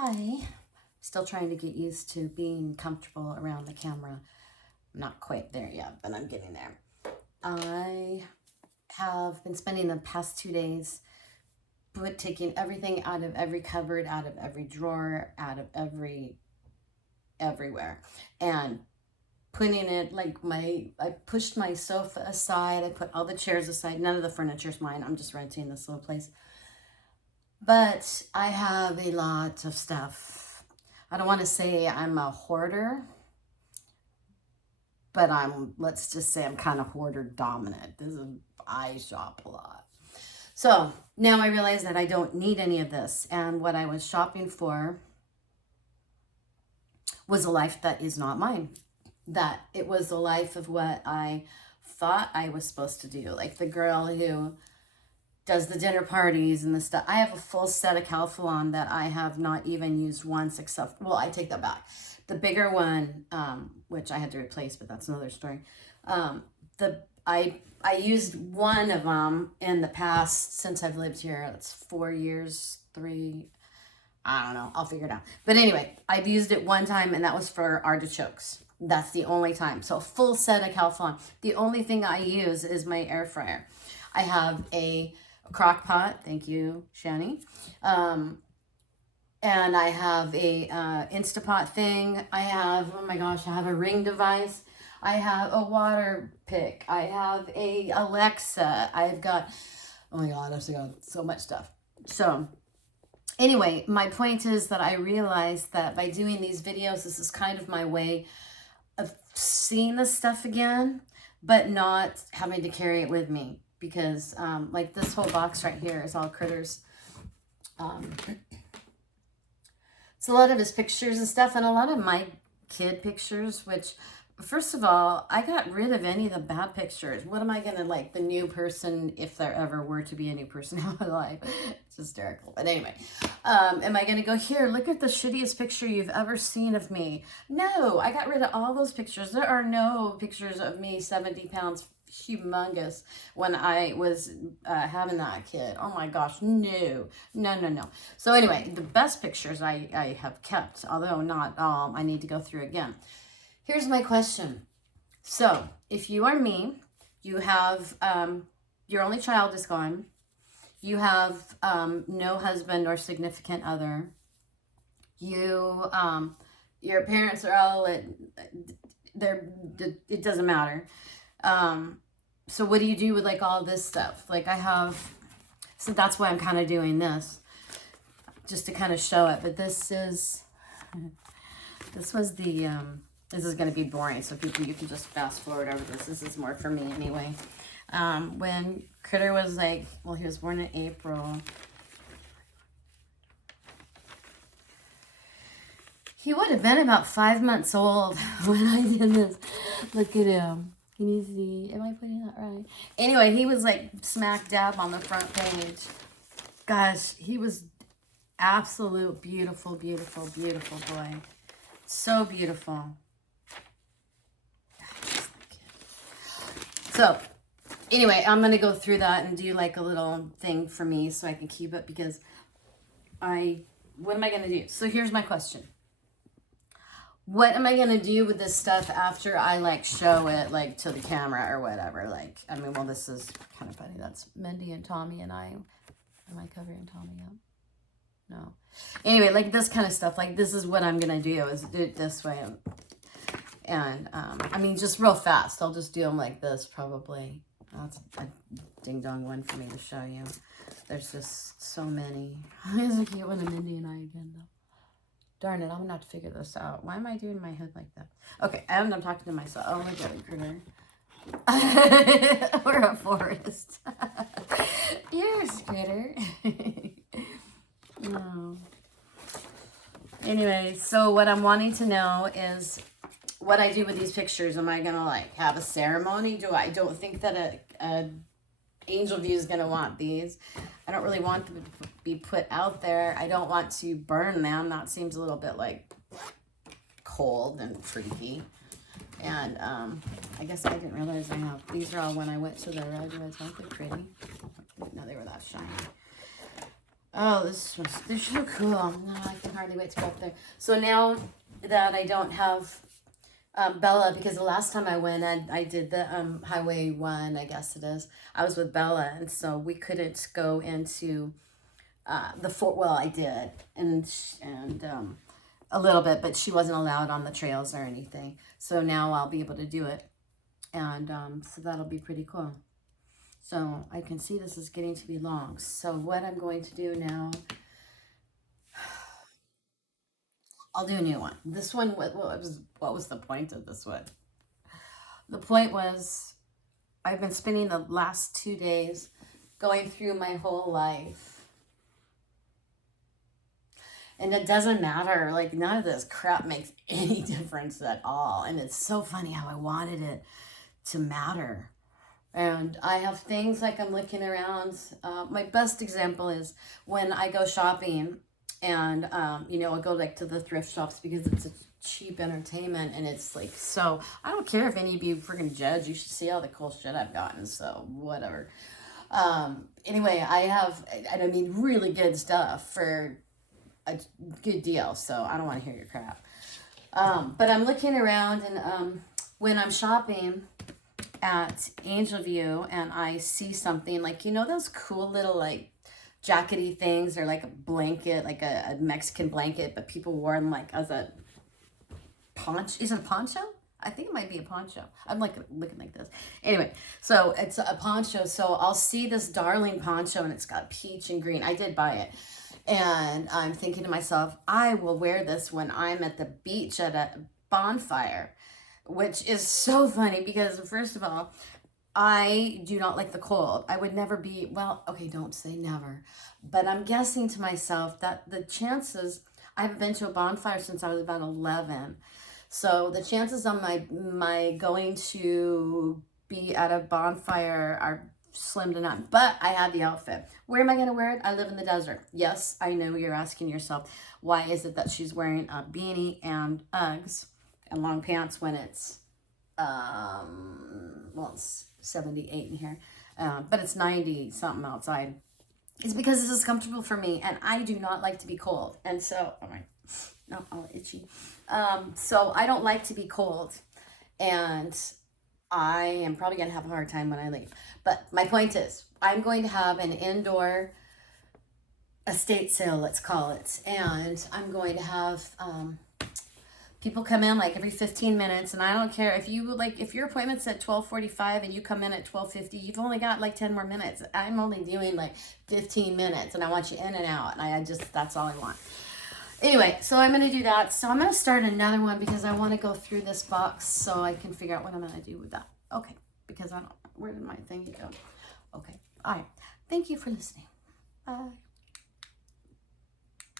Hi. Still trying to get used to being comfortable around the camera. I'm not quite there yet, but I'm getting there. I have been spending the past 2 days taking everything out of every cupboard, out of every drawer, out of everywhere, and putting it I pushed my sofa aside. I put all the chairs aside. None of the furniture's mine. I'm just renting this little place. But I have a lot of stuff. I don't want to say I'm a hoarder, but let's just say I'm kind of hoarder dominant. I shop a lot. So now I realize that I don't need any of this. And what I was shopping for was a life that is not mine. That it was the life of what I thought I was supposed to do. Like the girl who does the dinner parties and the stuff. I have a full set of Calphalon that I have not even used once, except, well, I take that back. The bigger one, which I had to replace, but that's another story. I used one of them in the past since I've lived here. That's 4 years, I don't know. I'll figure it out. But anyway, I've used it one time, and that was for artichokes. That's the only time. So full set of Calphalon. The only thing I use is my air fryer. I have a crock pot. Thank you, Shani. And I have a Instapot thing. I have, oh my gosh, I have a Ring device. I have a water pick. I have a Alexa. I've got, oh my God, I've got so much stuff. So anyway, my point is that I realized that by doing these videos, this is kind of my way of seeing this stuff again, but not having to carry it with me. Because like this whole box right here is all critters. It's a lot of his pictures and stuff, and a lot of my kid pictures, which, first of all, I got rid of any of the bad pictures. What am I going to, like, the new person, if there ever were to be a new person in my life? It's hysterical. But anyway, am I going to go, here, look at the shittiest picture you've ever seen of me? No, I got rid of all those pictures. There are no pictures of me 70 pounds humongous when I was having that kid. Oh my gosh, no. So anyway, the best pictures I have kept, although not all. I need to go through again. Here's my question. So if you are me, you have your only child is gone, you have no husband or significant other, you your parents are all it doesn't matter. So what do you do with like all this stuff? Like so that's why I'm kind of doing this, just to kind of show it. But this is going to be boring. So people, you can just fast forward over this. This is more for me anyway. When Critter was like, well, he was born in April. He would have been about 5 months old when I did this. Look at him. Can you see? Am I putting that right? Anyway, he was like smack dab on the front page. Gosh, he was absolute beautiful boy. So beautiful. So anyway, I'm going to go through that and do like a little thing for me so I can keep it, because what am I going to do? So here's my question. What am I going to do with this stuff after I like show it like to the camera or whatever? Like, I mean, well, this is kind of funny. That's Mindy and Tommy and I. Am I covering Tommy up? No. Anyway, like this kind of stuff, like this is what I'm going to do, is do it this way. And I mean, just real fast. I'll just do them like this probably. That's a ding dong one for me to show you. There's just so many. It's a cute one of Mindy and I again though. Darn it, I'm gonna have to figure this out. Why am I doing my head like that? Okay, I'm talking to myself. Oh my God, Critter. We're a forest. You're a Critter. No. Anyway, so what I'm wanting to know is what I do with these pictures. Am I gonna like have a ceremony? I don't think that a Angel View is gonna want these. I don't really want them to be put out there. I don't want to burn them. That seems a little bit like cold and freaky. And I guess I didn't realize I have. These are all when I went to the redwoods. Aren't they pretty? No, they were that shiny. Oh, they're so cool. No, I think hardly wait to go up there. So now that I don't have Bella, because the last time I went, I did the Highway 1, I guess it is. I was with Bella, and so we couldn't go into the Fort. Well, I did, and a little bit, but she wasn't allowed on the trails or anything. So now I'll be able to do it, and so that'll be pretty cool. So I can see this is getting to be long. So what I'm going to do now, I'll do a new one. This one, what was the point of this one? The point was, I've been spending the last 2 days going through my whole life. And it doesn't matter. Like, none of this crap makes any difference at all. And it's so funny how I wanted it to matter. And I have things like I'm looking around. My best example is when I go shopping and, I go like to the thrift shops because it's a cheap entertainment, and it's like, so I don't care if any of you freaking judge. You should see all the cool shit I've gotten. So whatever. Anyway, I have, and I mean, really good stuff for a good deal. So I don't want to hear your crap. But I'm looking around, and when I'm shopping at Angel View and I see something like, those cool little like jackety things, or like a blanket, like a Mexican blanket, but people wore them like as a poncho. Is it a poncho? I think it might be a poncho. I'm like looking like this. Anyway, so it's a poncho. So I'll see this darling poncho, and it's got peach and green. I did buy it. And I'm thinking to myself, I will wear this when I'm at the beach at a bonfire, which is so funny because, first of all, I do not like the cold. I would never be, well, okay, don't say never. But I'm guessing to myself that the chances, I haven't been to a bonfire since I was about 11. So the chances on my going to be at a bonfire are slim to none. But I had the outfit. Where am I going to wear it? I live in the desert. Yes, I know you're asking yourself, why is it that she's wearing a beanie and Uggs and long pants when it's, it's 78 in here, but it's 90 something outside. It's because this is comfortable for me, and I do not like to be cold. And so, oh my, no, all itchy. So I don't like to be cold, and I am probably going to have a hard time when I leave. But my point is, I'm going to have an indoor estate sale, let's call it. And I'm going to have people come in like every 15 minutes. And I don't care if your appointment's at 12:45 and you come in at 12:50, you've only got like 10 more minutes. I'm only doing like 15 minutes, and I want you in and out. And that's all I want. Anyway, so I'm going to do that. So I'm going to start another one because I want to go through this box so I can figure out what I'm going to do with that. Okay, because where did my thingy go? Okay, all right. Thank you for listening. Bye.